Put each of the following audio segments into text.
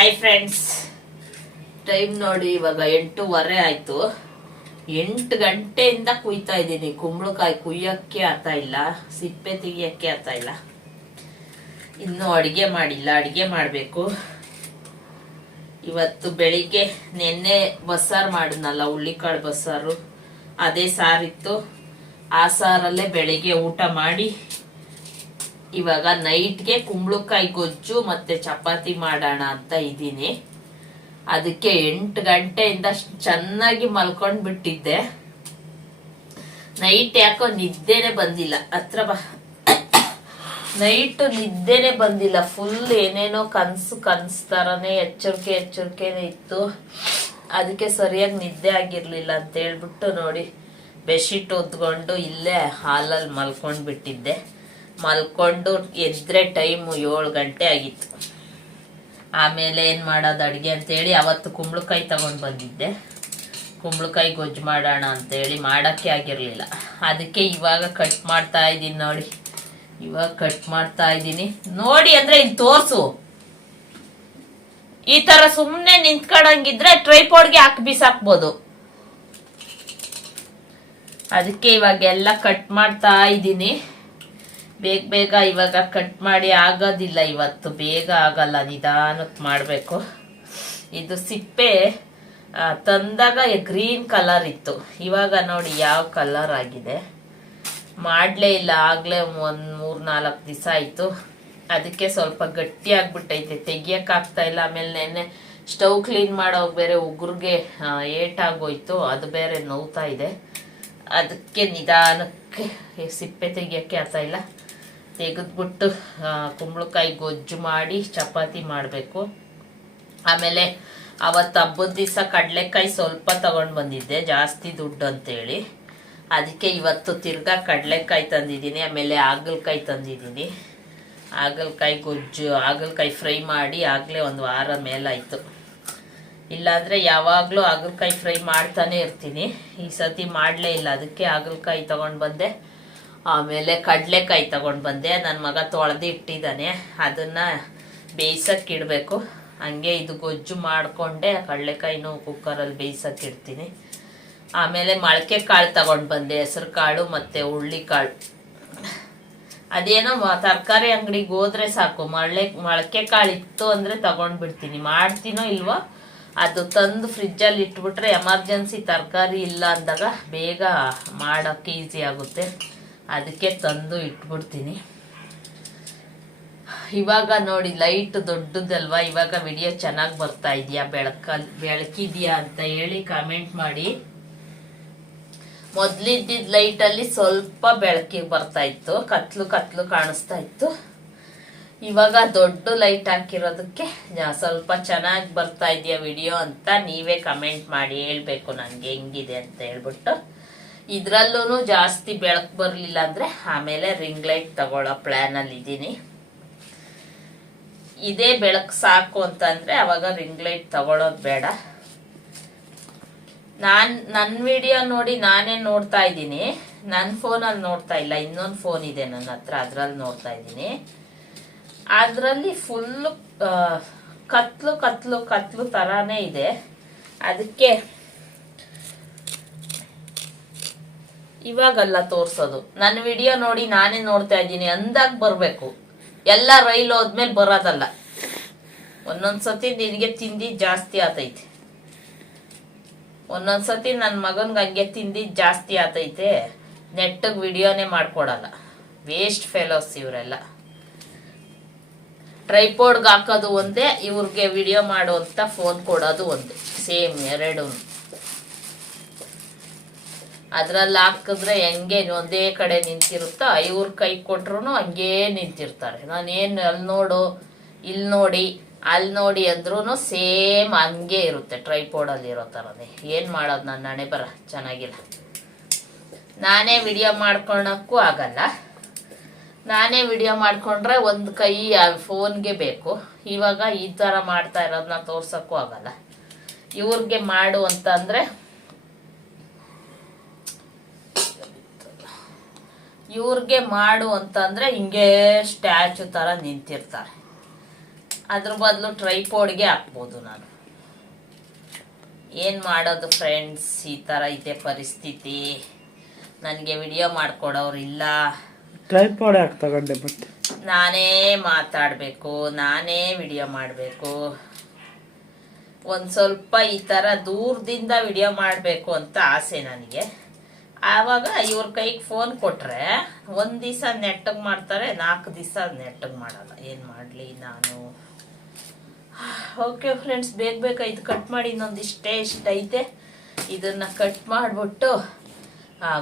Hi friends time ನೋಡಿ ಇವಾಗ ಎಂಟೂವರೆ ಆಯ್ತು. ಎಂಟು ಗಂಟೆಯಿಂದ ಕುಯ್ತಾ ಇದ್ದೀನಿ. ಕುಂಬಳಕಾಯಿ ಕುಯ್ಯಕ್ಕೆ ಆತ ಇಲ್ಲ. ಸಿಪ್ಪೆ ತೆಗಿಯಕ್ಕೆ ಆತ ಇಲ್ಲ. ಇನ್ನು ಅಡಿಗೆ ಮಾಡಿಲ್ಲ. ಅಡಿಗೆ ಮಾಡಬೇಕು. ಇವತ್ತು ಬೆಳಿಗ್ಗೆ ನೆನ್ನೆ ಬಸ್ಸಾರು ಮಾಡಿದ್ನಲ್ಲ, ಹುಳ್ಳಿಕಾಳು ಬಸ್ಸಾರು. ಅದೇ ಸಾರಿತ್ತು. ಆ ಸಾರಲ್ಲೇ ಬೆಳಿಗ್ಗೆ ಊಟ ಮಾಡಿ ಇವಾಗ ನೈಟ್ಗೆ ಕುಂಬಳಕಾಯಿ ಗೊಜ್ಜು ಮತ್ತೆ ಚಪಾತಿ ಮಾಡೋಣ ಅಂತ ಇದ್ದೀನಿ. ಅದಕ್ಕೆ ಎಂಟು ಗಂಟೆಯಿಂದ ಚೆನ್ನಾಗಿ ಮಲ್ಕೊಂಡು ಬಿಟ್ಟಿದ್ದೆ. ನೈಟ್ ಯಾಕೋ ನಿದ್ದೆನೆ ಬಂದಿಲ್ಲ. ಹತ್ರ ಬಾ. ನೈಟ್ ನಿದ್ದೆನೆ ಬಂದಿಲ್ಲ. ಫುಲ್ ಏನೇನೋ ಕನ್ಸು ಕನ್ಸ್ ತರನೇ ಎಚ್ಚರಿಕೆ ಎಚ್ಚರಿಕೆನೆ ಇತ್ತು. ಅದಕ್ಕೆ ಸರಿಯಾಗಿ ನಿದ್ದೆ ಆಗಿರ್ಲಿಲ್ಲ ಅಂತ ಹೇಳ್ಬಿಟ್ಟು ನೋಡಿ, ಬೆಡ್ಶೀಟ್ ಒದ್ಕೊಂಡು ಇಲ್ಲೇ ಹಾಲಲ್ಲಿ ಮಲ್ಕೊಂಡ್ ಬಿಟ್ಟಿದ್ದೆ ಮಲ್ಕೊಂಡು ಎದ್ರೆ ಟೈಮು ಏಳು ಗಂಟೆ ಆಗಿತ್ತು. ಆಮೇಲೆ ಏನು ಮಾಡೋದು ಅಡುಗೆ ಅಂತೇಳಿ ಅವತ್ತು ಕುಂಬಳಕಾಯಿ ತಗೊಂಡು ಬಂದಿದ್ದೆ. ಕುಂಬಳಕಾಯಿ ಗೊಜ್ಜು ಮಾಡೋಣ ಅಂತೇಳಿ ಮಾಡೋಕ್ಕೆ ಆಗಿರಲಿಲ್ಲ. ಅದಕ್ಕೆ ಇವಾಗ ಕಟ್ ಮಾಡ್ತಾ ಇದ್ದೀನಿ ನೋಡಿ. ಇವಾಗ ಕಟ್ ಮಾಡ್ತಾ ಇದ್ದೀನಿ. ನೋಡಿ ಅಂದ್ರೆ ಇಲ್ಲಿ ತೋರ್ಸು. ಈ ತರ ಸುಮ್ಮನೆ ನಿಂತ್ಕೊಂಡಂಗಿದ್ರೆ ಟ್ರೈಪೋಡ್ಗೆ ಹಾಕಿ ಬಿಸಾಕ್ಬೋದು. ಅದಕ್ಕೆ ಇವಾಗ ಎಲ್ಲ ಕಟ್ ಮಾಡ್ತಾ ಇದ್ದೀನಿ. ಬೇಗ ಬೇಗ ಇವಾಗ ಕಟ್ ಮಾಡಿ ಆಗೋದಿಲ್ಲ ಇವತ್ತು. ಬೇಗ ಆಗಲ್ಲ, ನಿಧಾನಕ್ಕೆ ಮಾಡಬೇಕು. ಇದು ಸಿಪ್ಪೆ ತಂದಾಗ ಗ್ರೀನ್ ಕಲರ್ ಇತ್ತು. ಇವಾಗ ನೋಡಿ ಯಾವ ಕಲರ್ ಆಗಿದೆ. ಮಾಡಲೇ ಇಲ್ಲ, ಆಗಲೇ ಒಂದು ಮೂರು ನಾಲ್ಕು ದಿವಸ ಆಯಿತು. ಅದಕ್ಕೆ ಸ್ವಲ್ಪ ಗಟ್ಟಿ ಆಗ್ಬಿಟ್ಟೈತೆ. ತೆಗಿಯೋಕ್ಕಾಗ್ತಾ ಇಲ್ಲ. ಆಮೇಲೆ ನೆನ್ನೆ ಸ್ಟವ್ ಕ್ಲೀನ್ ಮಾಡೋವಾಗ ಬೇರೆ ಉಗುರಿಗೆ ಏಟಾಗೋಯ್ತು. ಅದು ಬೇರೆ ನೋವ್ತಾ ಇದೆ. ಅದಕ್ಕೆ ನಿಧಾನಕ್ಕೆ ಸಿಪ್ಪೆ ತೆಗಿಯೋಕ್ಕೆ ಆಗ್ತಾ ಇಲ್ಲ. ತೆಗೆದ್ಬಿಟ್ಟು ಕುಂಬಳಕಾಯಿ ಗೊಜ್ಜು ಮಾಡಿ ಚಪಾತಿ ಮಾಡಬೇಕು. ಆಮೇಲೆ ಅವತ್ತು ಹಬ್ಬದ ದಿವಸ ಕಡಲೆಕಾಯಿ ಸ್ವಲ್ಪ ತಗೊಂಡು ಬಂದಿದ್ದೆ, ಜಾಸ್ತಿ ದುಡ್ಡು ಅಂತೇಳಿ. ಅದಕ್ಕೆ ಇವತ್ತು ತಿರ್ಗಾ ಕಡಲೆಕಾಯಿ ತಂದಿದ್ದೀನಿ, ಆಮೇಲೆ ಹಾಗಲಕಾಯಿ ತಂದಿದ್ದೀನಿ. ಹಾಗಲಕಾಯಿ ಗೊಜ್ಜು, ಹಾಗಲಕಾಯಿ ಫ್ರೈ ಮಾಡಿ ಆಗಲೇ ಒಂದು ವಾರ ಮೇಲಾಯಿತು. ಇಲ್ಲಾಂದರೆ ಯಾವಾಗಲೂ ಹಾಗಲಕಾಯಿ ಫ್ರೈ ಮಾಡ್ತಾನೆ ಇರ್ತೀನಿ. ಈ ಸತಿ ಮಾಡಲೇ ಇಲ್ಲ, ಅದಕ್ಕೆ ಹಾಗಲಕಾಯಿ ತೊಗೊಂಡು ಬಂದೆ. ಆಮೇಲೆ ಕಡಲೆಕಾಯಿ ತಗೊಂಡು ಬಂದೆ. ನನ್ನ ಮಗ ತೊಳೆದು ಇಟ್ಟಿದ್ದಾನೆ ಅದನ್ನು ಬೇಯಿಸಕ್ಕೆ ಇಡಬೇಕು. ಹಂಗೆ ಇದು ಗೊಜ್ಜು ಮಾಡಿಕೊಂಡೆ. ಕಡಲೆಕಾಯಿನೂ ಕುಕ್ಕರಲ್ಲಿ ಬೇಯಿಸಕ್ಕೆ ಇಡ್ತೀನಿ. ಆಮೇಲೆ ಮೊಳಕೆ ಕಾಳು ತಗೊಂಡು ಬಂದೆ. ಹೆಸರು ಕಾಳು ಮತ್ತು ಹುಳ್ಳಿ ಕಾಳು ಅದೇನೋ ತರಕಾರಿ ಅಂಗಡಿಗೆ ಹೋದ್ರೆ ಸಾಕು. ಮಳೆ ಮೊಳಕೆ ಕಾಳು ಇತ್ತು ಅಂದರೆ ತಗೊಂಡ್ಬಿಡ್ತೀನಿ ಮಾಡ್ತೀನೋ ಇಲ್ವೋ, ಅದು ತಂದು ಫ್ರಿಜ್ಜಲ್ಲಿ ಇಟ್ಬಿಟ್ರೆ ಎಮರ್ಜೆನ್ಸಿ ತರಕಾರಿ ಇಲ್ಲ ಅಂದಾಗ ಬೇಗ ಮಾಡೋಕ್ಕೆ ಈಸಿ ಆಗುತ್ತೆ. ಅದಕ್ಕೆ ತಂದು ಇಟ್ಬಿಡ್ತೀನಿ. ಇವಾಗ ನೋಡಿ ಲೈಟ್ ದೊಡ್ಡದಲ್ವಾ? ಇವಾಗ ವಿಡಿಯೋ ಚೆನ್ನಾಗಿ ಬರ್ತಾ ಇದೆಯಾ? ಬೆಳಕ, ಬೆಳಕಿದ್ಯಾ ಅಂತ ಹೇಳಿ ಕಮೆಂಟ್ ಮಾಡಿ. ಮೊದಲಿದ್ದಿದ್ದ ಲೈಟ್ ಅಲ್ಲಿ ಸ್ವಲ್ಪ ಬೆಳಕಿಗೆ ಬರ್ತಾ ಇತ್ತು. ಕತ್ಲು ಕತ್ಲು ಕಾಣಿಸ್ತಾ ಇತ್ತು. ಇವಾಗ ದೊಡ್ಡ ಲೈಟ್ ಹಾಕಿರೋದಕ್ಕೆ ಸ್ವಲ್ಪ ಚೆನ್ನಾಗಿ ಬರ್ತಾ ಇದೆಯಾ ವಿಡಿಯೋ ಅಂತ ನೀವೇ ಕಮೆಂಟ್ ಮಾಡಿ ಹೇಳಬೇಕು ನನಗೆ ಹೆಂಗಿದೆ ಅಂತ ಹೇಳ್ಬಿಟ್ಟು. ಇದ್ರಲ್ಲೂ ಜಾಸ್ತಿ ಬೆಳಕು ಬರಲಿಲ್ಲ ಅಂದ್ರೆ ಆಮೇಲೆ ರಿಂಗ್ ಲೈಟ್ ತಗೊಳ್ಳೋ ಪ್ಲಾನ್ ಅಲ್ಲಿ ಇದ್ದೀನಿ. ಇದೇ ಬೆಳಕು ಸಾಕು ಅಂತಂದ್ರೆ ಅವಾಗ ರಿಂಗ್ ಲೈಟ್ ತಗೊಳ್ಳೋದು ಬೇಡ. ನಾನ್ ನನ್ನ ವಿಡಿಯೋ ನೋಡಿ ನಾನೇ ನೋಡ್ತಾ ಇದ್ದೀನಿ. ನನ್ನ ಫೋನಲ್ಲಿ ನೋಡ್ತಾ ಇಲ್ಲ, ಇನ್ನೊಂದು ಫೋನ್ ಇದೆ ನನ್ನ ಹತ್ರ ಅದ್ರಲ್ಲಿ ನೋಡ್ತಾ ಇದ್ದೀನಿ. ಅದರಲ್ಲಿ ಫುಲ್ ಕತ್ಲು ಕತ್ಲು ಕತ್ಲು ತರಾನೇ ಇದೆ. ಅದಕ್ಕೆ ಇವಾಗಲ್ಲ ತೋರ್ಸೋದು. ನನ್ನ ವಿಡಿಯೋ ನೋಡಿ ನಾನೇ ನೋಡ್ತಾ ಇದ್ದೀನಿ, ಅಂದಾಗ ಬರಬೇಕು. ಎಲ್ಲ ರೈಲ್ ಹೋದ್ಮೇಲೆ ಬರೋದಲ್ಲ. ಒಂದೊಂದ್ಸತಿ ನಿನಗೆ ತಿಂದಿದ್ದು ಜಾಸ್ತಿ ಆತೈತೆ. ಒಂದೊಂದ್ಸತಿ ನನ್ನ ಮಗನ್ಗೆ ಹಂಗೆ ತಿಂದಿದ್ದು ಜಾಸ್ತಿ ಆತೈತೆ. ನೆಟ್ಟಗೆ ವಿಡಿಯೋನೇ ಮಾಡ್ಕೊಡಲ್ಲ. ವೇಸ್ಟ್ ಫೆಲೋಸ್ ಇವರೆಲ್ಲ. ಟ್ರೈಪೋರ್ಡ್ಗೆ ಹಾಕೋದು ಒಂದೇ, ಇವ್ರಿಗೆ ವಿಡಿಯೋ ಮಾಡುವಂತ ಫೋನ್ ಕೊಡೋದು ಒಂದೇ. ಸೇಮ್ ಎರಡು ಅದ್ರಲ್ಲಿ ಹಾಕಿದ್ರೆ ಹೆಂಗೆ ಒಂದೇ ಕಡೆ ನಿಂತಿರುತ್ತೋ, ಇವ್ರ ಕೈ ಕೊಟ್ರು ಹಂಗೇ ನಿಂತಿರ್ತಾರೆ. ನಾನೇನು ಅಲ್ಲಿ ನೋಡು, ಇಲ್ಲಿ ನೋಡಿ, ಅಲ್ಲಿ ನೋಡಿ ಅಂದ್ರೂ ಸೇಮ್ ಹಂಗೆ ಇರುತ್ತೆ ಟ್ರೈಪೋರ್ಡಲ್ಲಿ ಇರೋ ಥರನೇ ಏನು ಮಾಡೋದು ನನ್ನ ನಾನೇ ಬರ? ಚೆನ್ನಾಗಿಲ್ಲ. ನಾನೇ ವಿಡಿಯೋ ಮಾಡ್ಕೊಳಕ್ಕೂ ಆಗಲ್ಲ. ನಾನೇ ವಿಡಿಯೋ ಮಾಡಿಕೊಂಡ್ರೆ ಒಂದು ಕೈ ಫೋನ್ಗೆ ಬೇಕು. ಇವಾಗ ಈ ಥರ ಮಾಡ್ತಾ ಇರೋದನ್ನ ತೋರ್ಸೋಕ್ಕೂ ಆಗಲ್ಲ. ಇವ್ರಿಗೆ ಮಾಡು ಅಂತಂದರೆ ಇವ್ರಿಗೆ ಮಾಡು ಅಂತಂದ್ರೆ ಹಿಂಗೆ ಸ್ಟ್ಯಾಚು ತರ ನಿಂತಿರ್ತಾರೆ. ಅದ್ರ ಬದಲು ಟ್ರೈಪೋಡ್ಗೆ ಹಾಕ್ಬೋದು ನಾನು. ಏನು ಮಾಡೋದು ಫ್ರೆಂಡ್ಸ್ ಈ ಥರ ಇದೆ ಪರಿಸ್ಥಿತಿ. ನನಗೆ ವಿಡಿಯೋ ಮಾಡ್ಕೊಡೋರು ಇಲ್ಲ. ಟ್ರೈಪಾಡ್ ಯಾಕೆ ತಗೊಂಡೆ ಮತ್ತೆ? ನಾನೇ ಮಾತಾಡಬೇಕು ನಾನೇ ವಿಡಿಯೋ ಮಾಡಬೇಕು. ಒಂದು ಸ್ವಲ್ಪ ಈ ಥರ ದೂರದಿಂದ ವಿಡಿಯೋ ಮಾಡಬೇಕು ಅಂತ ಆಸೆ ನನಗೆ. ಆವಾಗ ಇವ್ರ ಕೈಗೆ ಫೋನ್ ಕೊಟ್ರೆ ಒಂದ್ ದಿವಸ ನೆಟ್ಟಗೆ ಮಾಡ್ತಾರೆ, ನಾಲ್ಕು ದಿವಸ ನೆಟ್ಟಗೆ ಮಾಡಲ್ಲ. ಏನು ಮಾಡ್ಲಿ ನಾನು? ಓಕೆ ಫ್ರೆಂಡ್ಸ್ ಬೇಗ ಬೇಗ ಇದು ಕಟ್ ಮಾಡಿ ಇನ್ನೊಂದಿಷ್ಟೇ ಇಷ್ಟ ಐತೆ. ಇದನ್ನ ಕಟ್ ಮಾಡಿಬಿಟ್ಟು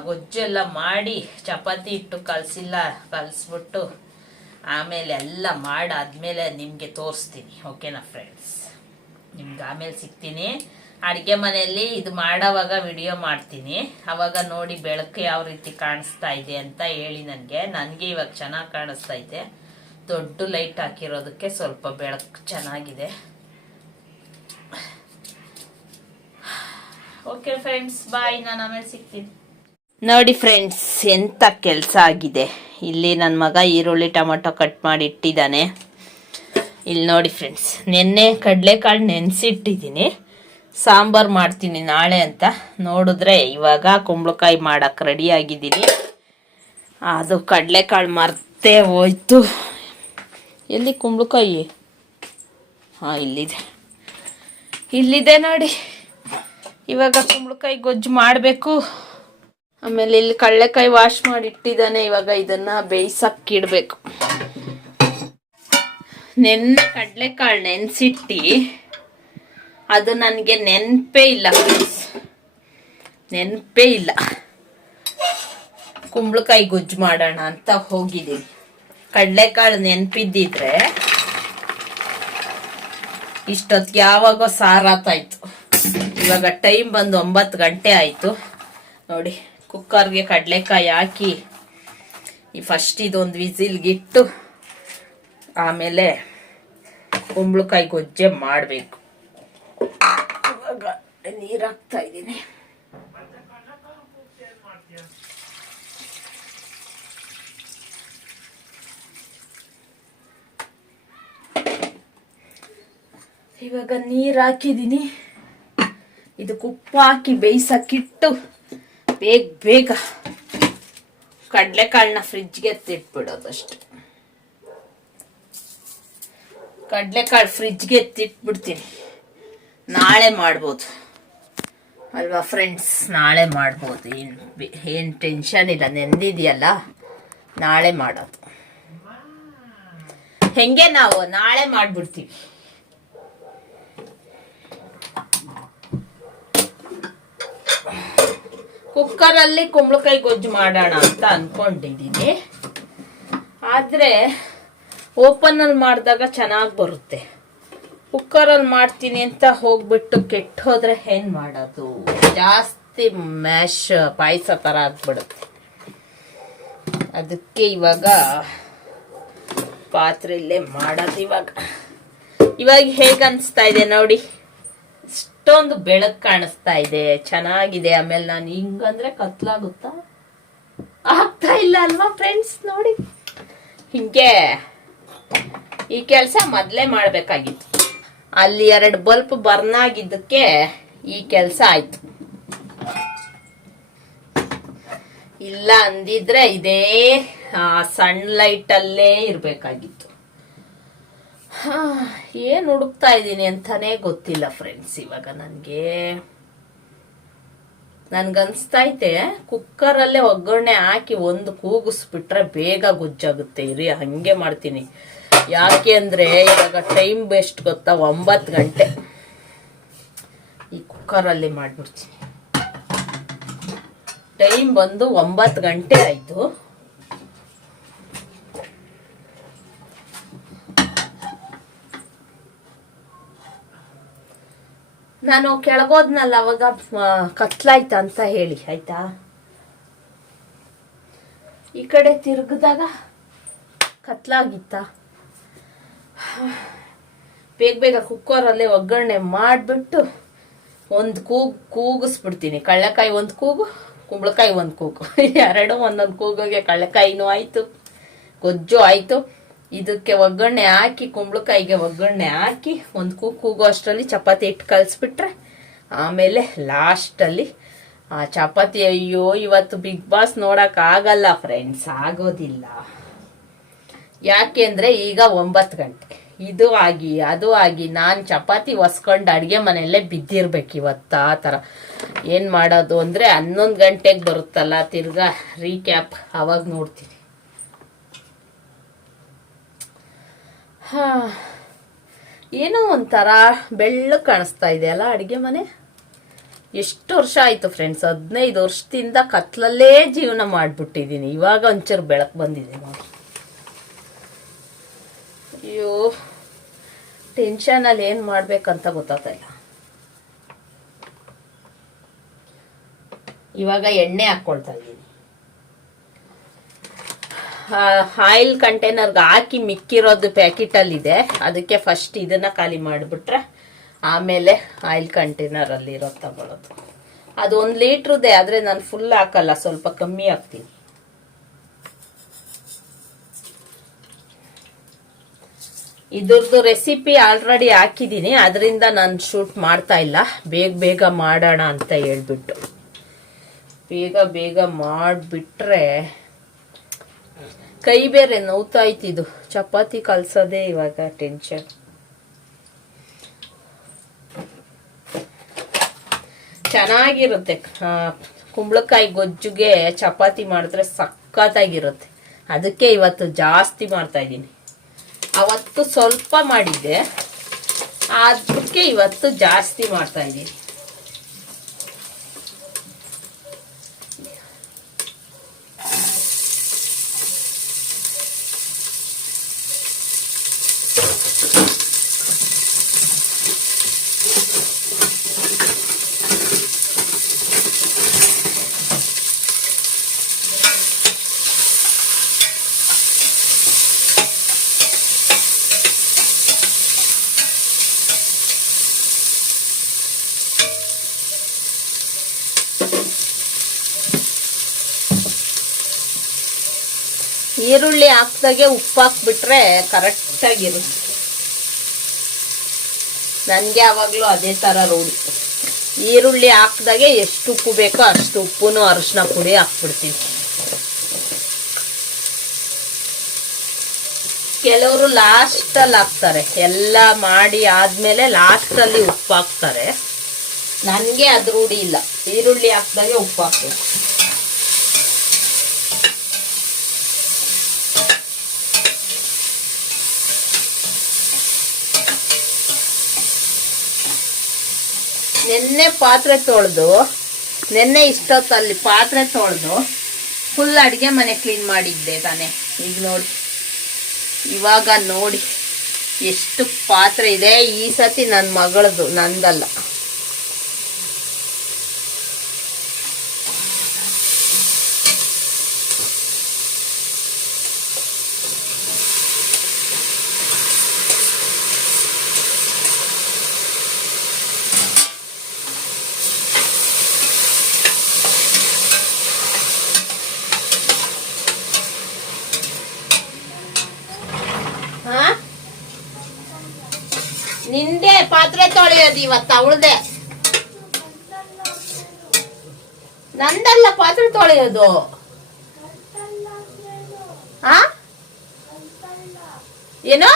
ಗೊಜ್ಜೆಲ್ಲ ಮಾಡಿ ಚಪಾತಿ ಇಟ್ಟು ಕಲಸಿಲ್ಲ, ಕಲಿಸ್ಬಿಟ್ಟು ಆಮೇಲೆ ಎಲ್ಲ ಮಾಡಾದ್ಮೇಲೆ ನಿಮಗೆ ತೋರಿಸ್ತೀನಿ. ಓಕೆನಾ ಫ್ರೆಂಡ್ಸ್ ನಿಮ್ಗೆ ಆಮೇಲೆ ಸಿಗ್ತೀನಿ. ಅಡುಗೆ ಮನೆಯಲ್ಲಿ ಇದು ಮಾಡೋವಾಗ ವಿಡಿಯೋ ಮಾಡ್ತೀನಿ. ಅವಾಗ ನೋಡಿ ಬೆಳಕು ಯಾವ ರೀತಿ ಕಾಣಿಸ್ತಾ ಇದೆ ಅಂತ ಹೇಳಿ ನನಗೆ. ನನಗೆ ಇವಾಗ ಚೆನ್ನಾಗಿ ಕಾಣಿಸ್ತಾ ಇದೆ. ದೊಡ್ಡ ಲೈಟ್ ಹಾಕಿರೋದಕ್ಕೆ ಸ್ವಲ್ಪ ಬೆಳಕು ಚೆನ್ನಾಗಿದೆ. ಓಕೆ ಫ್ರೆಂಡ್ಸ್ ಬಾಯ್ ನಾನು ಆಮೇಲೆ ಸಿಗ್ತೀನಿ. ನೋಡಿ ಫ್ರೆಂಡ್ಸ್ ಎಂಥ ಕೆಲಸ ಆಗಿದೆ. ಇಲ್ಲಿ ನನ್ನ ಮಗ ಈರುಳ್ಳಿ ಟೊಮೊಟೊ ಕಟ್ ಮಾಡಿ ಇಟ್ಟಿದ್ದಾನೆ ಇಲ್ಲಿ ನೋಡಿ ಫ್ರೆಂಡ್ಸ್ ನಿನ್ನೆ ಕಡಲೆಕಾಳು ನೆನೆಸಿಟ್ಟಿದ್ದೀನಿ. ಸಾಂಬಾರು ಮಾಡ್ತೀನಿ ನಾಳೆ ಅಂತ. ನೋಡಿದ್ರೆ ಇವಾಗ ಕುಂಬಳಕಾಯಿ ಮಾಡೋಕ್ಕೆ ರೆಡಿ ಆಗಿದ್ದೀನಿ. ಅದು ಕಡಲೆಕಾಳು ಮರ್ತೇ ಹೋಯ್ತು. ಎಲ್ಲಿ ಕುಂಬಳಕಾಯಿ? ಹಾಂ, ಇಲ್ಲಿದೆ. ಇಲ್ಲಿದೆ ನೋಡಿ. ಇವಾಗ ಕುಂಬಳಕಾಯಿ ಗೊಜ್ಜು ಮಾಡಬೇಕು. ಆಮೇಲೆ ಇಲ್ಲಿ ಕಡಲೆಕಾಯಿ ವಾಶ್ ಮಾಡಿ ಇಟ್ಟಿದ್ದಾನೆ. ಇವಾಗ ಇದನ್ನು ಬೇಯಿಸಕ್ಕೆ ಇಡಬೇಕು. ನೆನ್ನೆ ಕಡಲೆಕಾಳು ನೆನೆಸಿಟ್ಟು, ಅದು ನನಗೆ ನೆನಪೇ ಇಲ್ಲ ನೆನಪೇ ಇಲ್ಲ. ಕುಂಬಳಕಾಯಿ ಗೊಜ್ಜು ಮಾಡೋಣ ಅಂತ ಹೋಗಿದ್ದೀನಿ. ಕಡಲೆಕಾಳು ನೆನಪಿದ್ದಿದ್ರೆ ಇಷ್ಟೊತ್ತಿಗೆ ಯಾವಾಗೋ ಸಾರಾತಾಯ್ತು. ಇವಾಗ ಟೈಮ್ ಬಂದು ಒಂಬತ್ತು ಗಂಟೆ ಆಯಿತು. ನೋಡಿ, ಕುಕ್ಕರ್ಗೆ ಕಡಲೆಕಾಯಿ ಹಾಕಿ ಈ ಫಸ್ಟ್ ಇದೊಂದು ವಿಸಿಲ್ಗಿಟ್ಟು ಆಮೇಲೆ ಕುಂಬಳಕಾಯಿ ಗೊಜ್ಜೆ ಮಾಡಬೇಕು. ಇವಾಗ ನೀರು ಹಾಕ್ತಾ ಇದ್ದೀನಿ. ಇವಾಗ ನೀರು ಹಾಕಿದ್ದೀನಿ ಇದಕ್ಕೆ ಉಪ್ಪು ಹಾಕಿ ಬೇಯಿಸಕ್ಕಿಟ್ಟು ಬೇಗ ಬೇಗ. ಕಡಲೆಕಾಳನ್ನ ಫ್ರಿಜ್ಗೆ ಎತ್ತಿಟ್ಬಿಡೋದು ಕಡಲೆಕಾಳು ಫ್ರಿಜ್ಗೆ ತಿಟ್ಬಿಡ್ತೀನಿ ನಾಳೆ ಮಾಡ್ಬೋದು. ಅಲ್ವಾ ಫ್ರೆಂಡ್ಸ್ ನಾಳೆ ಮಾಡ್ಬೋದು. ಏನು ಏನು ಟೆನ್ಷನ್ ಇಲ್ಲ. ನೆಂದಿದೆಯಲ್ಲ ನಾಳೆ ಮಾಡೋದು. ಹೆಂಗೆ ನಾವು? ನಾಳೆ ಮಾಡ್ಬಿಡ್ತೀವಿ. ಕುಕ್ಕರಲ್ಲಿ ಕುಂಬಳಕಾಯಿ ಗೊಜ್ಜು ಮಾಡೋಣ ಅಂತ ಅಂದ್ಕೊಂಡಿದ್ದೀನಿ ಆದರೆ ಓಪನಲ್ಲಿ ಮಾಡಿದಾಗ ಚೆನ್ನಾಗಿ ಬರುತ್ತೆ. ಕುಕ್ಕರಲ್ಲಿ ಮಾಡ್ತೀನಿ ಅಂತ ಹೋಗ್ಬಿಟ್ಟು ಕೆಟ್ಟು ಹೋದ್ರೆ ಏನು ಮಾಡೋದು? ಜಾಸ್ತಿ ಮ್ಯಾಶ್, ಪಾಯಸ ಥರ ಆಗ್ಬಿಡುತ್ತೆ. ಅದಕ್ಕೆ ಇವಾಗ ಪಾತ್ರೆಯಲ್ಲೇ ಮಾಡೋದು ಇವಾಗ. ಇವಾಗ ಹೇಗೆ ಅನಿಸ್ತಾ ಇದೆ ನೋಡಿ. ಇಷ್ಟೊಂದು ಬೆಳಕು ಕಾಣಿಸ್ತಾ ಇದೆ. ಚೆನ್ನಾಗಿದೆ. ಆಮೇಲೆ ನಾನು ಹಿಂಗಂದ್ರೆ ಕತ್ಲಾಗುತ್ತಾ? ಆಗ್ತಾ ಇಲ್ಲ ಅಲ್ವಾ ಫ್ರೆಂಡ್ಸ್ ನೋಡಿ. ಹಿಂಗೆ ಈ ಕೆಲಸ ಮೊದಲೇ ಮಾಡಬೇಕಾಗಿತ್ತು. ಅಲ್ಲಿ ಎರಡು ಬಲ್ಪ್ ಬರ್ನ್ ಆಗಿದ್ದಕ್ಕೆ ಈ ಕೆಲಸ ಆಯ್ತು. ಇಲ್ಲ ಅಂದಿದ್ರೆ ಇದೇ ಸಣ್ಣ ಅಲ್ಲೇ ಇರಬೇಕಾಗಿತ್ತು. ಏನು ಹುಡುಕ್ತಾ ಇದ್ದೀನಿ ಅಂತಾನೆ ಗೊತ್ತಿಲ್ಲ ಫ್ರೆಂಡ್ಸ್ ಇವಾಗ ನನಗೆ. ನನ್ಗನ್ಸ್ತೈತೆ ಕುಕ್ಕರಲ್ಲೇ ಒಗ್ಗರಣೆ ಹಾಕಿ ಒಂದು ಕೂಗಿಸ್ಬಿಟ್ರೆ ಬೇಗ ಗುಜ್ಜಾಗುತ್ತೆ. ಇರಿ, ಹಂಗೆ ಮಾಡ್ತೀನಿ. ಯಾಕೆ ಅಂದ್ರೆ ಇವಾಗ ಟೈಮ್ ಬೆಸ್ಟ್ ಗೊತ್ತಾ? ಒಂಬತ್ತು ಗಂಟೆ. ಈ ಕುಕ್ಕರಲ್ಲಿ ಮಾಡ್ಬಿಡ್ತೀನಿ. ಟೈಮ್ ಬಂದು ಒಂಬತ್ತು ಗಂಟೆ ಆಯ್ತು. ನಾನು ಕೆಳಗೋದ್ನಲ್ಲ, ಅವಾಗ ಕತ್ಲಾಯ್ತ ಅಂತ ಹೇಳಿ, ಆಯ್ತಾ? ಈ ಕಡೆ ತಿರುಗಿದಾಗ ಕತ್ಲಾಗಿತ್ತ? ಬೇಗ ಬೇಗ ಕುಕ್ಕರಲ್ಲೇ ಒಗ್ಗರಣೆ ಮಾಡಿಬಿಟ್ಟು ಒಂದು ಕೂಗು ಕೂಗಿಸ್ಬಿಡ್ತೀನಿ. ಕಳ್ಳೆಕಾಯಿ ಒಂದು ಕೂಗು, ಕುಂಬಳಕಾಯಿ ಒಂದು ಕೂಗು. ಎರಡು ಒಂದೊಂದು ಕೂಗೋಗೆ ಕಳ್ಳೆಕಾಯಿನೂ ಆಯಿತು, ಗೊಜ್ಜು ಆಯಿತು. ಇದಕ್ಕೆ ಒಗ್ಗರಣೆ ಹಾಕಿ, ಕುಂಬಳಕಾಯಿಗೆ ಒಗ್ಗರಣೆ ಹಾಕಿ ಒಂದು ಕೂಗು ಕೂಗೋ ಅಷ್ಟರಲ್ಲಿ ಚಪಾತಿ ಇಟ್ಟು ಕಲಿಸ್ಬಿಟ್ರೆ ಆಮೇಲೆ ಲಾಸ್ಟಲ್ಲಿ ಆ ಚಪಾತಿ ಅಯ್ಯೋ, ಇವತ್ತು ಬಿಗ್ ಬಾಸ್ ನೋಡೋಕ್ಕಾಗಲ್ಲ ಫ್ರೆಂಡ್ಸ್ ಆಗೋದಿಲ್ಲ. ಯಾಕೆಂದ್ರೆ ಈಗ ಒಂಬತ್ತು ಗಂಟೆ. ಇದು ಆಗಿ, ಅದು ಆಗಿ, ನಾನು ಚಪಾತಿ ಒಸ್ಕೊಂಡು ಅಡುಗೆ ಮನೆಯಲ್ಲೇ ಬಿದ್ದಿರ್ಬೇಕು ಇವತ್ತು ಆ ಥರ. ಏನು ಮಾಡೋದು ಅಂದರೆ ಹನ್ನೊಂದು ಗಂಟೆಗೆ ಬರುತ್ತಲ್ಲ, ತಿರ್ಗಾ ರೀಕ್ಯಾಪ್ ಅವಾಗ ನೋಡ್ತೀನಿ. ಹಾಂ, ಏನೋ ಒಂಥರ ಬೆಳ್ಳಗೆ ಕಾಣಿಸ್ತಾ ಇದೆ ಅಲ್ಲ ಅಡುಗೆ ಮನೆ? ಎಷ್ಟು ವರ್ಷ ಆಯಿತು ಫ್ರೆಂಡ್ಸ್ ಹದಿನೈದು ವರ್ಷದಿಂದ ಕತ್ಲಲ್ಲೇ ಜೀವನ ಮಾಡಿಬಿಟ್ಟಿದ್ದೀನಿ. ಇವಾಗ ಒಂಚೂರು ಬೆಳಕು ಬಂದಿದೆ ನೋಡಿ ಅಯ್ಯೋ. ಟೆನ್ಷನಲ್ಲಿ ಏನು ಮಾಡ್ಬೇಕಂತ ಗೊತ್ತಾತ ಇಲ್ಲ. ಇವಾಗ ಎಣ್ಣೆ ಹಾಕ್ಕೊಳ್ತಾ ಇದ್ದೀನಿ. ಆಯಿಲ್ ಕಂಟೈನರ್ಗೆ ಹಾಕಿ ಮಿಕ್ಕಿರೋದು ಪ್ಯಾಕೆಟಲ್ಲಿದೆ ಅದಕ್ಕೆ ಫಸ್ಟ್ ಇದನ್ನ ಖಾಲಿ ಮಾಡಿಬಿಟ್ರೆ ಆಮೇಲೆ ಆಯಿಲ್ ಕಂಟೈನರಲ್ಲಿ ಇರೋ ತಗೊಳ್ಳೋದು ಅದು ಒಂದು ಲೀಟ್ರದೇ, ಆದರೆ ನಾನು ಫುಲ್ ಹಾಕಲ್ಲ, ಸ್ವಲ್ಪ ಕಮ್ಮಿ ಹಾಕ್ತೀನಿ. ಇದ್ರದ್ದು ರೆಸಿಪಿ ಆಲ್ರೆಡಿ ಹಾಕಿದ್ದೀನಿ. ಅದರಿಂದ ನಾನು ಶೂಟ್ ಮಾಡ್ತಾ ಇಲ್ಲ. ಬೇಗ ಬೇಗ ಮಾಡೋಣ ಅಂತ ಹೇಳ್ಬಿಟ್ಟು. ಬೇಗ ಬೇಗ ಮಾಡಿಬಿಟ್ರೆ ಕೈ ಬೇರೆ ಇದು. ಚಪಾತಿ ಕಲ್ಸೋದೇ ಇವಾಗ ಟೆನ್ಷನ್ ಚೆನ್ನಾಗಿರುತ್ತೆ. ಕುಂಬಳಕಾಯಿ ಗೊಜ್ಜುಗೆ ಚಪಾತಿ ಮಾಡಿದ್ರೆ ಸಖತ್ತಾಗಿರುತ್ತೆ. ಅದಕ್ಕೆ ಇವತ್ತು ಜಾಸ್ತಿ ಮಾಡ್ತಾ ಇದ್ದೀನಿ. ಅವತ್ತು ಸ್ವಲ್ಪ ಮಾಡಿದ್ದೆ. ಅದಕ್ಕೆ ಇವತ್ತು ಜಾಸ್ತಿ ಮಾಡ್ತಾ ಈರುಳ್ಳಿ ಹಾಕ್ದಾಗೆ ಉಪ್ಪು ಹಾಕ್ಬಿಟ್ರೆ ಕರೆಕ್ಟಾಗಿರುತ್ತೆ ನನಗೆ ಯಾವಾಗಲೂ ಅದೇ ಥರ ರೂಢಿ. ಈರುಳ್ಳಿ ಹಾಕ್ದಾಗೆ ಎಷ್ಟು ಉಪ್ಪು ಬೇಕೋ ಅಷ್ಟು ಉಪ್ಪುನು ಅರಿಶಿನ ಪುಡಿ ಹಾಕ್ಬಿಡ್ತೀವಿ. ಕೆಲವರು ಲಾಸ್ಟಲ್ಲಿ ಹಾಕ್ತಾರೆ. ಎಲ್ಲ ಮಾಡಿ ಆದಮೇಲೆ ಲಾಸ್ಟಲ್ಲಿ ಉಪ್ಪು ಹಾಕ್ತಾರೆ. ನನಗೆ ಅದು ರೂಢಿ ಇಲ್ಲ. ಈರುಳ್ಳಿ ಹಾಕ್ದಾಗೆ ಉಪ್ಪು ಹಾಕ್ಬೇಕು. ನೆನ್ನೆ ಪಾತ್ರೆ ತೊಳೆದು, ನೆನ್ನೆ ಇಷ್ಟೊತ್ತಲ್ಲಿ ಪಾತ್ರೆ ತೊಳೆದು ಫುಲ್ ಅಡುಗೆ ಮನೆ ಕ್ಲೀನ್ ಮಾಡಿದ್ದೆ ತಾನೆ. ಈಗ ನೋಡಿ, ಇವಾಗ ನೋಡಿ ಎಷ್ಟು ಪಾತ್ರೆ ಇದೆ. ಈ ಸತಿ ನನ್ನ ಮಗಳದು, ನಂದಲ್ಲ ಹಾ ನಿಂದೆ ಪಾತ್ರೆ ಇವತ್ತ ಅವಳದೆ. ನಂದಲ್ಲ ಪಾತ್ರೆ ತೊಳೆಯೋದು. ಹಾ ಏನು?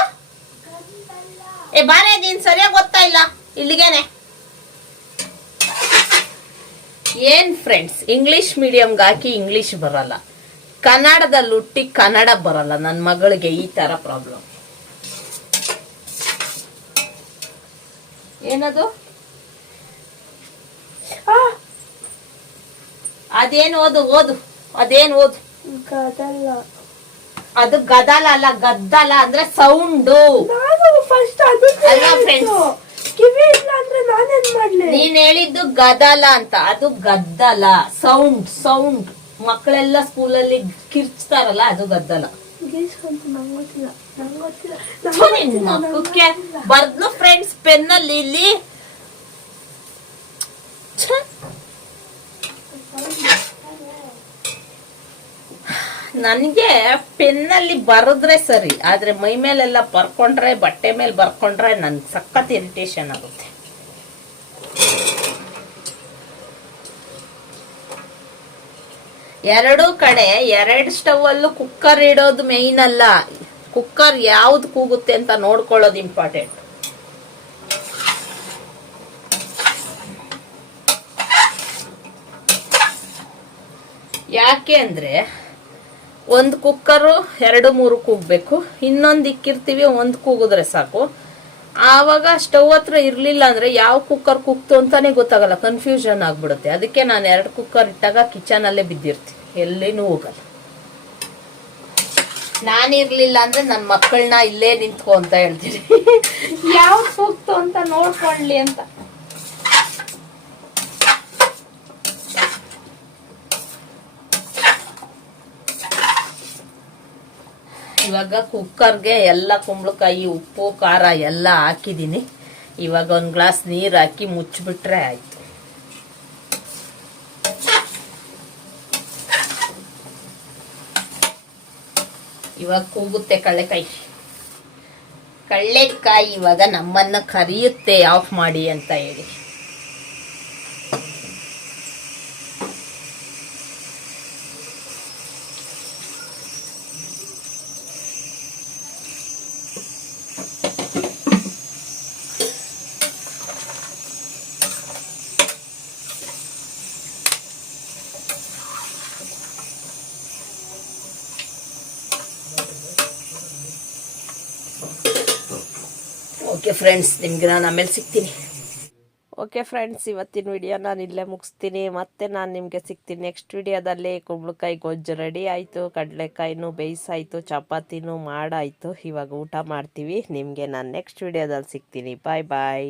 ಏ, ಬಾರೆ, ನೀನ್ ಸರಿಯಾಗಿ ಗೊತ್ತಾ ಇಲ್ಲ. ಇಲ್ಲಿಗೇನೆ. ಏನ್ ಫ್ರೆಂಡ್ಸ್ ಇಂಗ್ಲಿಷ್ ಮೀಡಿಯಂಗೆ ಹಾಕಿ ಇಂಗ್ಲಿಷ್ ಬರಲ್ಲ. ಕನ್ನಡದಲ್ಲಿ ಹುಟ್ಟಿ ಕನ್ನಡ ಬರಲ್ಲ. ನನ್ನ ಮಗಳಿಗೆ ಈ ತರ ಪ್ರಾಬ್ಲಮ್ ಏನದು? ಅದೇನು ಓದು ಓದು ಅದೇನು ಓದು? ಗದಲ. ಅದು ಗದಲ ಅಲ್ಲ ಗದ್ದಲ ಅಂದ್ರೆ ಸೌಂಡು. ನಾನು ಫಸ್ಟ್ ಅದಕ್ಕೆ ಅಲ್ಲ ಹೇಳಿದ್ದು. friends. ಕಿವಿ ಇಲ್ಲ ಅಂದ್ರೆ ನಾನೇನ್ ಮಾಡ್ಲಿ? ನೀನ್ ಹೇಳಿದ್ದು ಗದಲ ಅಂತ. ಅದು ಗದ್ದಲ ಸೌಂಡ್ ಸೌಂಡ್. ಮಕ್ಕಳೆಲ್ಲ ಸ್ಕೂಲಲ್ಲಿ ಕಿರ್ಚ್ತಾರಲ್ಲ ಅದು ಗದ್ದಲ. ಗೀಸ್ ಅಂತ ಮಕ್ಕಕ್ಕೆ ಫ್ರೆಂಡ್ಸ್ ಪೆನ್ನಲ್ಲಿ ಇಲ್ಲಿ. ನನಗೆ ಪೆನ್ನಲ್ಲಿ ಬರೆದ್ರೆ ಸರಿ, ಆದ್ರೆ ಮೈ ಮೇಲೆಲ್ಲ ಬರ್ಕೊಂಡ್ರೆ, ಬಟ್ಟೆ ಮೇಲೆ ಬರ್ಕೊಂಡ್ರೆ ನನ್ಗೆ ಸಖತ್ ಇರಿಟೇಷನ್ ಆಗುತ್ತೆ. ಎರಡು ಕಡೆ, ಎರಡು ಸ್ಟವ್ ಅಲ್ಲೂ ಕುಕ್ಕರ್ ಇಡೋದು ಮೇಯ್ನ್ ಅಲ್ಲ. ಕುಕ್ಕರ್ ಯಾವ್ದು ಕೂಗುತ್ತೆ ಅಂತ ನೋಡ್ಕೊಳ್ಳೋದು ಇಂಪಾರ್ಟೆಂಟ್ ಯಾಕೆ ಅಂದ್ರೆ ಒಂದು ಕುಕ್ಕರು ಎರಡು ಮೂರು ಕೂಗ್ಬೇಕು, ಇನ್ನೊಂದು ಇಕ್ಕಿರ್ತೀವಿ, ಒಂದು ಕೂಗಿದ್ರೆ ಸಾಕು. ಆವಾಗ ಸ್ಟವ್ ಹತ್ರ ಇರಲಿಲ್ಲ ಅಂದ್ರೆ ಯಾವ ಕುಕ್ಕರ್ ಕುಕ್ತು ಅಂತಾನೆ ಗೊತ್ತಾಗಲ್ಲ ಕನ್ಫ್ಯೂಷನ್ ಆಗ್ಬಿಡುತ್ತೆ. ಅದಕ್ಕೆ ನಾನು ಎರಡು ಕುಕ್ಕರ್ ಇಟ್ಟಾಗ ಕಿಚನಲ್ಲೇ ಬಿದ್ದಿರ್ತೀನಿ, ಎಲ್ಲಿನೂ ಹೋಗಲ್ಲ. ನಾನಿರ್ಲಿಲ್ಲ ಅಂದ್ರೆ ನನ್ನ ಮಕ್ಕಳನ್ನ ಇಲ್ಲೇ ನಿಂತ್ಕೊ ಅಂತ ಹೇಳ್ತೀನಿ. ಯಾವ ಸೂಕ್ತ ಅಂತ ನೋಡ್ಕೊಳ್ಳಿ ಅಂತ. ಇವಾಗ ಕುಕ್ಕರ್ಗೆ ಎಲ್ಲ ಕುಂಬಳಕಾಯಿ ಉಪ್ಪು ಖಾರ ಎಲ್ಲ ಹಾಕಿದ್ದೀನಿ. ಇವಾಗ ಒಂದು ಗ್ಲಾಸ್ ನೀರು ಹಾಕಿ ಮುಚ್ಚಿಬಿಟ್ರೆ ಆಯ್ತು. ಇವಾಗ ಕೂಗುತ್ತೆ ಕಳ್ಳೆಕಾಯಿ. ಕಳ್ಳೆಕಾಯಿ ಇವಾಗ ನಮ್ಮನ್ನ ಕರಿಯುತ್ತೆ ಆಫ್ ಮಾಡಿ ಅಂತ ಹೇಳಿ. ಓಕೆ ಫ್ರೆಂಡ್ಸ್ ನಿಮ್ಗೆ ನಾನು ಆಮೇಲೆ ಸಿಗ್ತೀನಿ. ಓಕೆ ಫ್ರೆಂಡ್ಸ್ ಇವತ್ತಿನ ವಿಡಿಯೋ ನಾನು ಇಲ್ಲೇ ಮುಗಿಸ್ತೀನಿ. ಮತ್ತೆ ನಾನು ನಿಮಗೆ ಸಿಗ್ತೀನಿ ನೆಕ್ಸ್ಟ್ ವಿಡಿಯೋದಲ್ಲಿ ಕುಂಬಳಕಾಯಿ ಗೊಜ್ಜು ರೆಡಿ ಆಯಿತು, ಕಡಲೆಕಾಯಿನೂ ಬೇಯಿಸಾಯಿತು, ಚಪಾತಿನೂ ಮಾಡಾಯಿತು. ಇವಾಗ ಊಟ ಮಾಡ್ತೀವಿ. ನಿಮಗೆ ನಾನು ನೆಕ್ಸ್ಟ್ ವಿಡಿಯೋದಲ್ಲಿ ಸಿಗ್ತೀನಿ. ಬಾಯ್ ಬಾಯ್